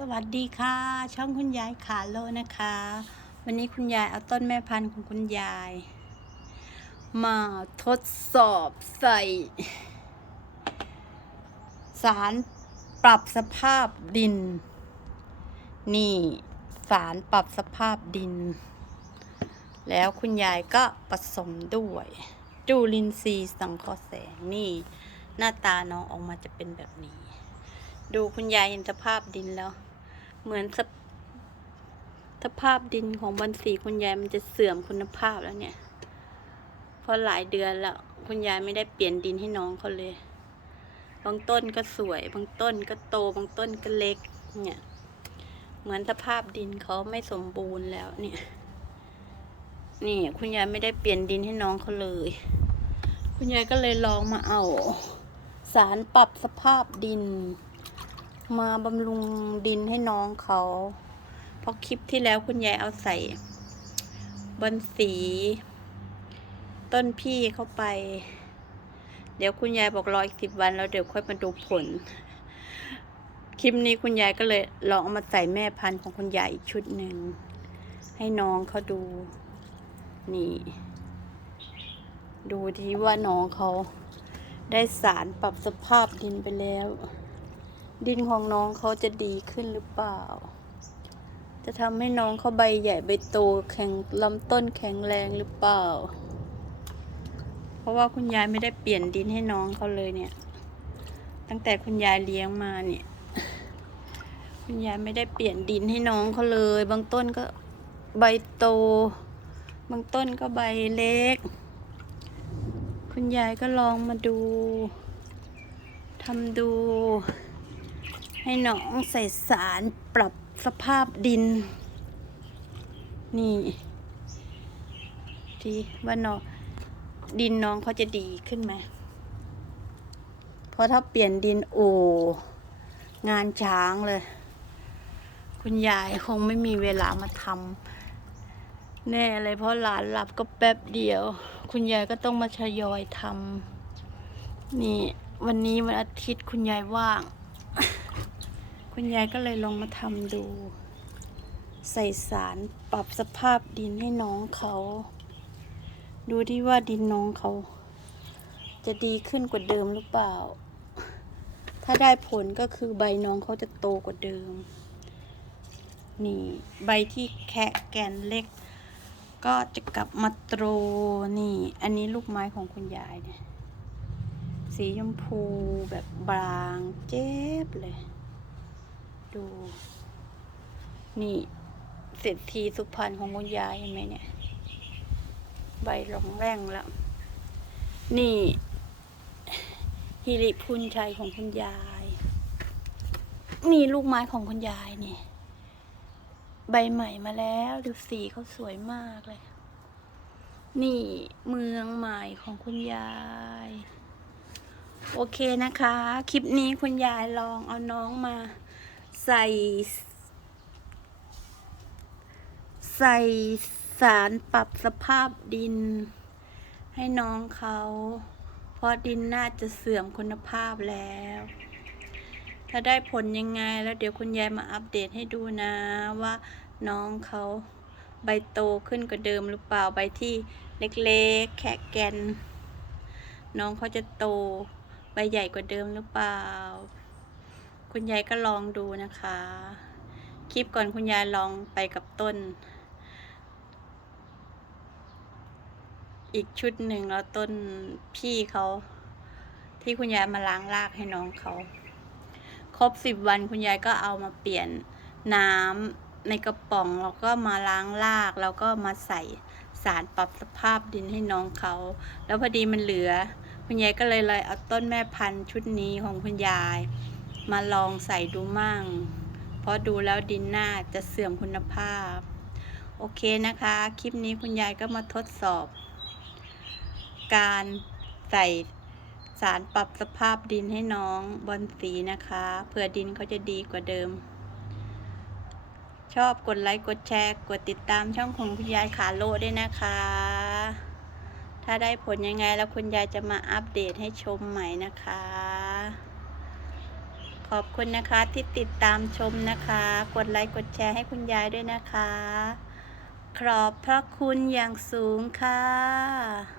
สวัสดีค่ะ ช่องคุณยายขาโลนะคะ วันนี้คุณยายเอาต้นแม่พันธุ์ของคุณยาย มาทดสอบใส่ สารปรับสภาพดิน นี่ สารปรับสภาพดิน แล้วคุณยายก็ผสมด้วยจูลินทรีย์สังเคราะห์แสงนี่ หน้าตาน้องออกมาจะเป็นแบบนี้ดูคุณยายเห็นสภาพดินแล้ว เหมือนสภสภาพดินของบันสีคุณยายมันจะเสื่อมคุณภาพแล้วเนี่ย เพราะหลายเดือนแล้ว คุณยายไม่ได้เปลี่ยนดินให้น้องเขาเลย บางต้นก็สวย บางต้นก็โต บางต้นก็เล็ก เนี่ย เหมือนสภาพดินเขาไม่สมบูรณ์แล้วเนี่ย นี่คุณยายไม่ได้เปลี่ยนดินให้น้องเขาเลย คุณยายก็เลยลองมาเอา สารปรับสภาพดิน มาบำรุงดินให้น้องเขาเพราะคลิปที่แล้วคุณยายเอาใส่บอนสี ต้นพี่เข้าไป เดี๋ยวคุณยายบอกรออีกสิบวันแล้วเดี๋ยวค่อยมาดูผล คลิปนี้คุณยายก็เลยลองเอามาใส่แม่พันธุ์ของคุณยายอีกชุดหนึ่ง ให้น้องเขาดู นี่ ดูที่ว่าน้องเขาได้สารปรับสภาพดินไปแล้ว ดินของน้องเขาจะดีขึ้นหรือเปล่า จะทำให้น้องเขาใบใหญ่ใบโตแข็งลำต้นแข็งแรงหรือเปล่า เพราะว่าคุณยายไม่ได้เปลี่ยนดินให้น้องเขาเลยเนี่ย ตั้งแต่คุณยายเลี้ยงมาเนี่ย คุณยายไม่ได้เปลี่ยนดินให้น้องเขาเลย บางต้นก็ใบโต บางต้นก็ใบเล็ก คุณยายก็ลองมาดูทำดู ให้น้องใส่สารปรับสภาพดิน นี่ดีว่าน้องดินน้องเขาจะดีขึ้นไหมเพราะถ้าเปลี่ยนดินโอ้งานช้างเลย คุณยายคงไม่มีเวลามาทำแน่เลยเพราะหลานหลับก็แป๊บเดียว คุณยายก็ต้องมาชยอยทำนี่วันนี้วันอาทิตย์คุณยายว่าง คุณยายก็เลยลองมาทำดู ใส่สารปรับสภาพดินให้น้องเขา ดูที่ว่าดินน้องเขา จะดีขึ้นกว่าเดิมหรือเปล่า ถ้าได้ผลก็คือใบน้องเขาจะโตกว่าเดิม นี่ใบที่แคะแกนเล็ก ก็จะกลับมาโตนี่ อันนี้ลูกไม้ของคุณยายเนี่ยสีชมพูแบบบางเจ็บเลย ดู นี่เศรษฐีสุพรรณของคุณยายเห็นไหมเนี่ย ใบหลงแรงแล้วนี่ฮิริพุนชัยของคุณยาย นี่ลูกไม้ของคุณยายนี่ ใบใหม่มาแล้วดูสีเขาสวยมากเลย นี่เมืองใหม่ของคุณยาย โอเคนะคะ คลิปนี้คุณยายลองเอาน้องมา ใส่ใส่สารปรับสภาพดิน ให้น้องเขา เพราะดินน่าจะเสื่อมคุณภาพแล้ว ถ้าได้ผลยังไงแล้วเดี๋ยวคุณยายมาอัปเดตให้ดูนะว่าน้องเขาใบโตขึ้นกว่าเดิมหรือเปล่าใบที่เล็กๆแค่แกน น้องเขาจะโตใบใหญ่กว่าเดิมหรือเปล่า คุณยายก็ลองดูนะคะ คลิปก่อนคุณยายลองไปกับต้น อีกชุดหนึ่งแล้วต้นพี่เขา ที่คุณยายมาล้างรากให้น้องเขา ครบสิบวันคุณยายก็เอามาเปลี่ยนน้ำในกระป๋องแล้วก็มาล้างรากแล้วก็มาใส่สารปรับสภาพดินให้น้องเขา แล้วพอดีมันเหลือ คุณยายก็เลยเลยเอาต้นแม่พันธุ์ชุดนี้ของคุณยาย มาลองใส่ดูมั่ง เพราะดูแล้วดินหน้าจะเสื่อมคุณภาพ โอเคนะคะ คลิปนี้คุณยายก็มาทดสอบ การใส่สารปรับสภาพดินให้น้องบอนสีนะคะเผื่อดินเขาจะดีกว่าเดิม ชอบกดไลค์กดแชร์ กดติดตามช่องของคุณยายขาโลด้วยนะคะ ถ้าได้ผลยังไงแล้วคุณยายจะมาอัปเดตให้ชมใหม่นะคะ ขอบคุณนะคะที่ติดตามชมนะคะ กดไลค์กดแชร์ให้คุณยายด้วยนะคะ ขอบพระคุณอย่างสูงค่ะ